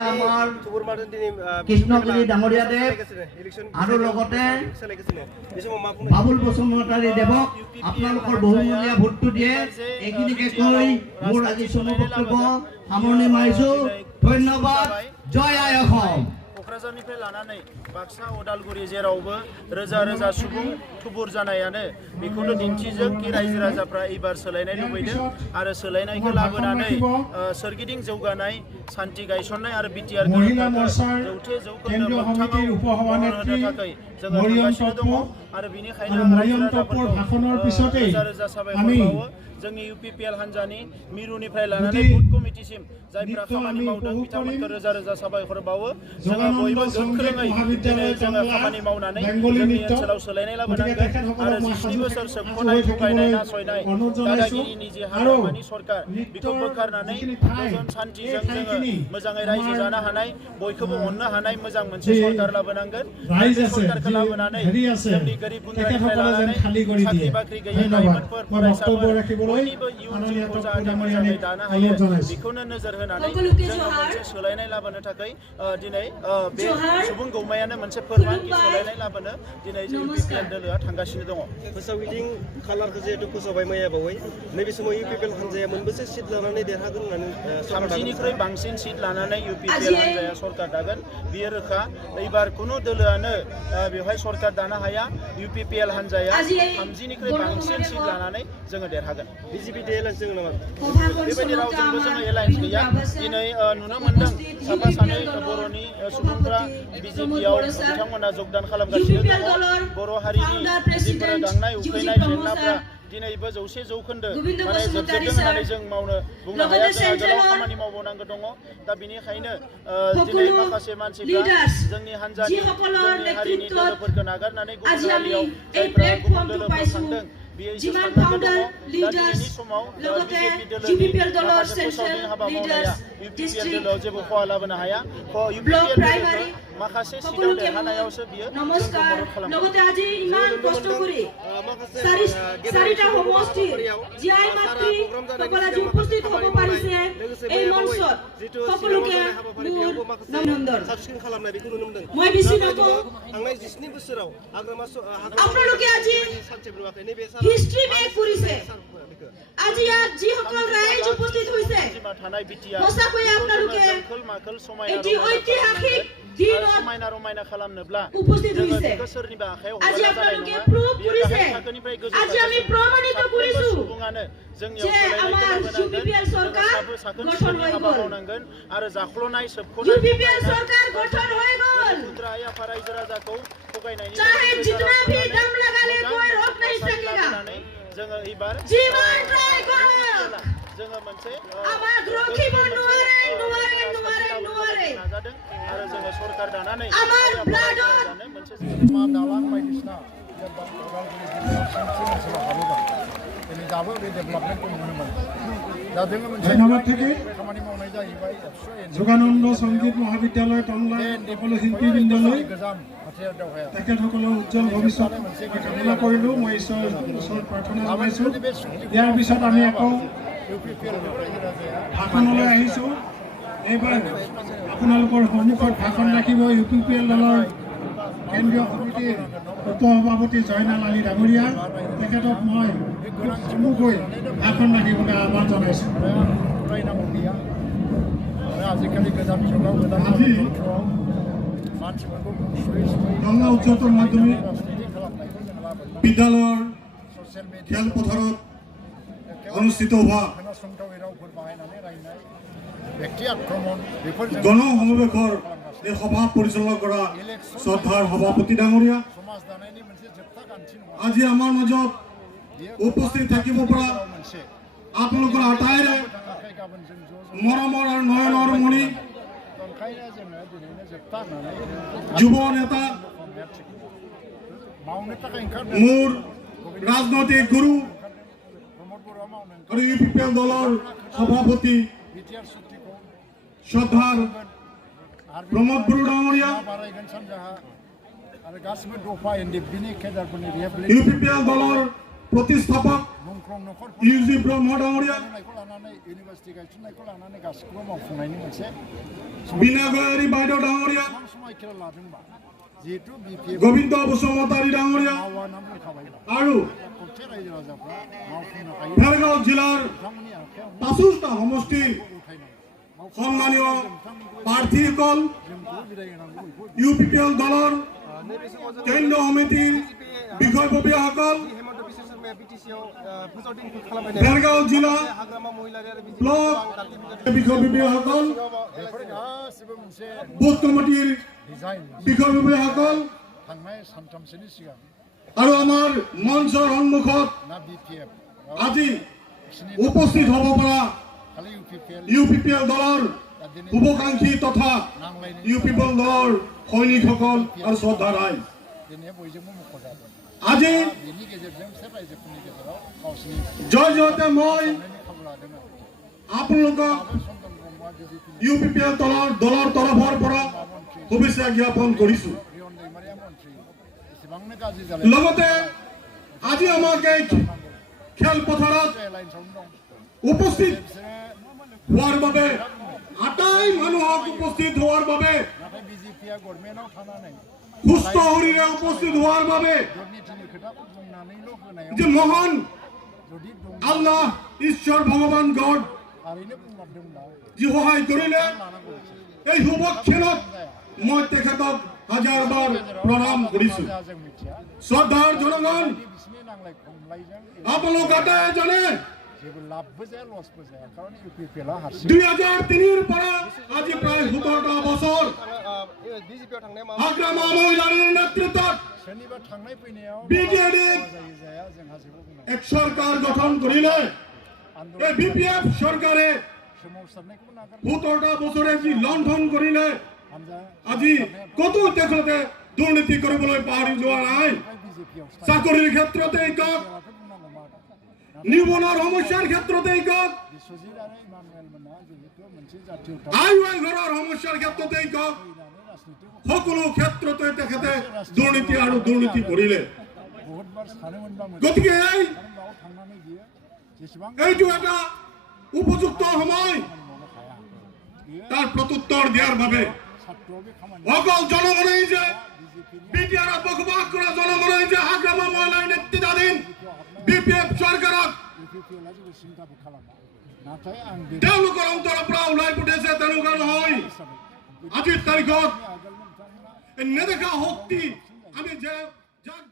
আমাৰ কৃষ্ণগিৰি ডাঙৰীয়াদেৱ আৰু লগতে বাবুল বসুমতাৰী দেৱক আপোনালোকৰ বহুমূলীয়া ভোটটো দিয়ে। এইখিনিকে কৈ মোৰ আজি চমু বক্তব্য সামৰণি মাৰিছো। ধন্যবাদ। জয় আই অসম। क'क्राझारनिफ्राय लानानै बाक्सा उदालगुरि जेरावबो रोजा रोजा सुबुं थुबुर जानायानो बेखौनो दिन्थिजों कि रायजो राजाफ्रा एबार सोलायनाय लुबैदों आरो सोलायनायखौ लाबोनानै सोरगिदिं जौगानाय शान्ति गायसननाय आरो बिटिआर जौथे जौखोन्दो मोगथाङाव होनो थाखाय जोङो थांगासिनो दङ आरो बेनिखायनो रायजो राजाफोरखौ रोजा रोजा साबायखर बावो। जोंनि इउपिपिएल हान्जानि मिरुनिफ्राय लानानै बुथ कमिटिसिम जायफोरा खामानि मावदों बिथांमोनखौ रोजा रोजा साबायखर बावो। जोङो बयबो गोख्रोङै दिनै जोङो खामानि मावनानै जोंनि ओनसोलाव सोलायनाय लाबोनांगोन आरो 20 बोसोर सोबख'नाय थगायनाय नासयनाय दादागिरिनि जे हाग्रामानि सरकार बेखौ बोखारनानै गोजोन शान्तिजों जोङो मोजाङै रायजो जानो हानाय बयखौबो अननो हानाय मोजां मोनसे सरकार लाबोनांगोन। बे सरकारखौ लाबोनानै जोंनि गोरिब गुन्द्रानिफ्राय लानानै साख्रि बाख्रि गैयै लाइमोनफोर फरायसाफोर बयनिबो इयुन जिउखौ जाहाथे मोजाङै दानो हायो बेखौनो नोजोर होनानै जोङो मोनसे सोलायनाय लाबोनो थाखाय दिनै बे सुबुं गौमायानो मोनसे फोरमान कि सोलायनाय लाबोनो दिनै जों इउपिपिएल दोलोआ थांगासिनो दङ। फोसावगिदिं खालारखौ जिहेतु फोसावबाय मैया बावै नैबे समाव इउपिपिएल हान्जाया मोनबेसे सिट लानानै देरहागोन होननानै 30निख्रुइ बांसिन सिट लानानै इउपिपिएल हान्जाया सरकार दागोन बेयो रोखा। एबार खुनु दोलोआनो बेवहाय सरकार दानो हाया। इउपिपिएल हान्जाया 30निख्रुइ बांसिन सिट लानानै जोङो देरहागोन। बिजेपि एलायन्स दङ नामा? बेबायदि रावजोंबो जोङो एलायन्स गैया। दिनै नुनो मोन्दों साफा सानै बर'नि सुबुंफ्रा बिजेपिआव बिथांमोना जगदान खालामगासिनो दङ। बर' हारिनि जिफोर गांनाय उखैनाय जेंनाफ्रा दिनैबो 100 जौखोन्दो माने जोबजोबदों होननानै जों बुंनो हाया। जोंहा गोलाव खामानि मावबावनांगौ दङ। दा बेनिखायनो दिनै माखासे मानसिफ्रा जोंनि हान्जानि जोंनि हारिनि दोलोफोरखौ नागारनानै गुबुन हारियाव जायफ्रा गुबुन दोलोफोराव थांदों बेयो एसे साननांगौ दङ। दा दिनैनि समाव बिजेपि दोलोनि माखासे फोसावदिं हाबा मावनाया इउपिपिएल दोलोआव जेबो खहा लाबोनो हाया। इउपिपिएल दोलोखौ माखासे सिटआव देरहानायावसो बियो जोंखौ मदद खालामो। চাৰিটা সমষ্টিৰ জিআই মাতৃ সকলে আজি উপস্থিত হ'ব পাৰিছে এই মঞ্চত সকলোকে অভিনন্দন। মই বেছি নকওঁ। আপোনালোকে আজি হিষ্ট্ৰী মেক কৰিছে। আজি ইয়াত যিসকল ৰাইজ উপস্থিত হৈছে সঁচাকৈ আপোনালোকে এটি ঐতিহাসিক समायना रमायना खालामनोब्ला উপস্থিত হৈছে। सोरनिबा आखायाव আজি আপোনালোকে প্ৰুভ কৰিছে। আজি আমি প্ৰমাণিত কৰিছো যে আমাৰ ইউপিপিএল চৰকাৰ গঠন হৈ গ'ল। आरो जाख्ल'नाय सोबख'नाय ইউপিপিএল চৰকাৰ গঠন হৈ গ'ল। रायजो राजाखौ थगायनायनि चाहे जितना भी दम लगा ले कोई रोक नहीं सकेगा। जोङो एबार जीवन ट्राई करो। जोङो मोनसे আমাক রকিব নুয়ারে नाजादों आरो जोङो सरकार दानानै আমার ব্লাডত मोनसे दालां बायदिसिना दाबो बे डेभेलपमेन्टखौ नुनो मोनो। दा जोङो ধন্যবাদ থেকে खामानि मावनाय जाहैबाय যোগানন্দ সংগীত মহাবিদ্যালয় টংলা সকলো শিল্পীবৃন্দলৈ गोजाम हाथियार दावहाया তেখেতসকলৰ উজ্জ্বল ভৱিষ্যত কামনা কৰিলোঁ। মই ঈশ্বৰৰ ওচৰত প্ৰাৰ্থনা জনাইছোঁ। ইয়াৰ পিছত আমি আকৌ ভাষণলৈ আহিছোঁ। এইবাৰ আপোনালোকৰ সন্মুখত ভাষণ ৰাখিব ইউপিপিএল দলৰ কেন্দ্ৰীয় সমিতিৰ উপ সভাপতি জয়নাল আলী ডাঙৰীয়া। তেখেতক মই চমুকৈ ভাষণ ৰাখিবলৈ আহ্বান জনাইছোঁ। आजिखालि गोजाम जुगाव गोदान আজি मानसिफोरखौ টংলা উচ্চতৰ মাধ্যমিক বিদ্যালয়ৰ খেলপথাৰত অনুষ্ঠিত হোৱা खोनासंथावै रावफोर बाहायनानै रायनाय ব্যক্তি আক্ৰমণ গণসমাৱেশৰ এই সভা পৰিচালনা কৰা শ্ৰদ্ধাৰ সভাপতি ডাঙৰীয়া, সমাজ দানায়নি मोनसे जोबथा खान्थि नङा। আজি আমাৰ মাজত উপস্থিত থাকিব পৰা আপোনালোকৰ আটাইৰে মৰমৰ আৰু নয়নৰ মণি যুৱ নেতা মোৰ ৰাজনৈতিক গুৰু আৰু ইউপিপিএল দলৰ সভাপতি শ্ৰদ্ধাৰ প্ৰমোদ বড়ো ডাঙৰীয়া, ইউপিপিএল দলৰ প্ৰতিষ্ঠাপক मुंख्लं नखर ইউজি ব্ৰহ্ম ডাঙৰীয়া फरायनायखौ लानानै इउनिभार्सिटि गायसननायखौ लानानै गासिखौबो मावफुंनायनि मोनसे বীণা গয়াৰী বাইদেউ ডাঙৰীয়া गोबां समायखेरा लादोंबा जिहेतु बिपिएफ গোবিন্দ বসুমতাৰী ডাঙৰীয়া मावा नाम लेखाबायबा আৰু गंसे रायजो राजाफ्रा मावफुंनो हायो ভেৰগাঁও জিলাৰ बिथांमोननि आखायाव ৫টা সমষ্টিৰ गथायनाय সন্মানীয় প্ৰাৰ্থীসকল जोंखौ बिदाय होनांगौ बेखौ ইউপিপিএল দলৰ नैबे समाव जों কেন্দ্ৰীয় সমিতিৰ বিষয়ববীয়াসকল हेमन्त बिश्व शर्माया बिटिसिआव फोसावदिं खालामबाय ভেৰগাঁও জিলা हाग्रामा महिलारि आरो बिजेपि ব্লক বিষয়ববীয়াসকল बेफोर गासिबो मोनसे বুথ কমিটিৰ डिजाइन বিষয়ববীয়াসকল थांनाय सानथामसोनि सिगां আৰু আমাৰ মঞ্চৰ সন্মুখত ना बिपिएफ আজি উপস্থিত হ'ব পৰা खालि इउपिपिएल ইউপিপিএল দলৰ শুভাকাংক্ষী তথা नांलायनाय ইউপিপিএল দলৰ সৈনিকসকল আৰু শ্ৰদ্ধা ৰায় दिनै बयजोंबो मख'जादों আজি बेनि गेजेरजों बिसोर रायजोफोरनि गेजेराव गावसिनि জয় জয়তে মই खामानिनि खाबु लादों आरो আপোনালোকক चन्दन ब्रह्मआ बिजेपिनि ইউপিপিএল দলৰ তৰফৰ পৰা শুভেচ্ছা জ্ঞাপন কৰিছো रियन दैमारिया मन्थ्रि एसेबांनो गाज्रि जालाय লগতে আজি আমাক এই খেলপথাৰত एलायन्सआवनो दं উপস্থিত बिसोरो হোৱাৰ বাবে আটাই মানুহক উপস্থিত হোৱাৰ বাবে नाथाय बिजेपिया गभर्नमेन्टआव थानानै সুস্থ শৰীৰে উপস্থিত হোৱাৰ বাবে दुर्नीतिनि खोथाखौ बुंनानैल' होनायाव যে মহান जुदि दं আল্লাহ ঈশ্বৰ ভগৱান গড थारैनो बुंमारदोंब्ला যি সহায় কৰিলে लानांगौ बिसोर এই শুভ খেলত মই তেখেতক হাজাৰবাৰ প্ৰণাম কৰিছো जों मिथिया শ্ৰদ্ধাৰ জনগণ बिसिनि नांलाय खमलायजों আপোনালোক আটাই জানে जेबो लाभबो जाया लसबो जाया कारण इउपिपिएलआ हारसिं 2003ৰ পৰা আজি প্ৰায় 17টা বছৰ बिजेपिआव थांनाया मा হাগ্ৰামা মহিলাৰীৰ নেতৃত্বত सोरनिबा थांनाय फैनायाव বিজেডি जायो जाया जोंहा जेबो बुंनांगौ এক চৰকাৰ গঠন কৰিলে এই आन्दोलन বিপিএফ চৰকাৰে सोमावसारनायखौबो नागार 17টা বছৰে যি লণ্ঠন কৰিলে हानजा আজি কতো তেখেতে দুৰ্নীতি কৰিবলৈ পাহৰি যোৱা নাই बिजेपिआव চাকৰিৰ ক্ষেত্ৰতেই কওক बुंनांगौ मा दं নিবনুৱাৰ সমস্যাৰ ক্ষেত্ৰতেই কওক बिश्वजित आरो इमानुएल मोना जिहेतु मोनसे जातीयता আইৱাই ঘৰৰ সমস্যাৰ ক্ষেত্ৰতেই কওক फैनानै राजनीतिक সকলো ক্ষেত্ৰতে তেখেতে দুৰ্নীতি আৰু দুৰ্নীতি কৰিলে बहुतबार सानोमोनबा मोजां গতিকে कारण बाव थांनानै बियो जेसेबां এইটো এটা উপযুক্ত সময় खामानि मावनो हाया बियो তাৰ প্ৰত্যুত্তৰ দিয়াৰ বাবে ছাত্ৰও बे खामानि অকল জনগণেই যে बिजेपिनि বিটিআৰত বসবাস কৰা জনগণেই যে হাগ্ৰামা মহিলাৰ নেতৃত্বাধীন বিপিএফ চৰকাৰক इउपिपिएलआ जेबो सिन्ताबो खालामा नाथाय आं बे তেওঁলোকৰ অন্তৰৰ পৰা ওলাই পঠিয়াইছে তেনেকুৱা নহয় हिसाबै আজিৰ তাৰিখত आगोलनो बिथांमोना এই নেদেখা শক্তি আমি যে যাক